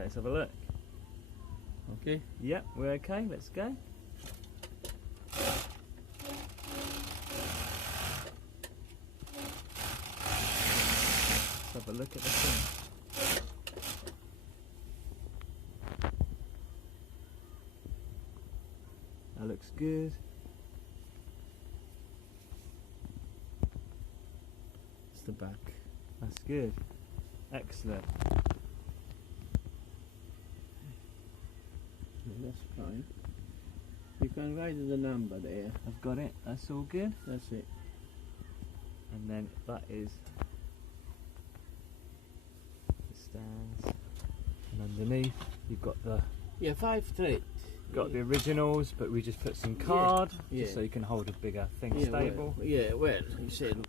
Okay, let's have a look. Okay. Yep, we're okay. Let's go. Let's have a look at the thing. That looks good. It's the back. That's good. Excellent. That's fine. You can write the number there. I've got it. That's all good. That's it. And then that is the stands. And underneath you've got the 5 thread. got the originals, but we just put some card Yeah. just so you can hold a bigger thing Yeah, stable. well, you said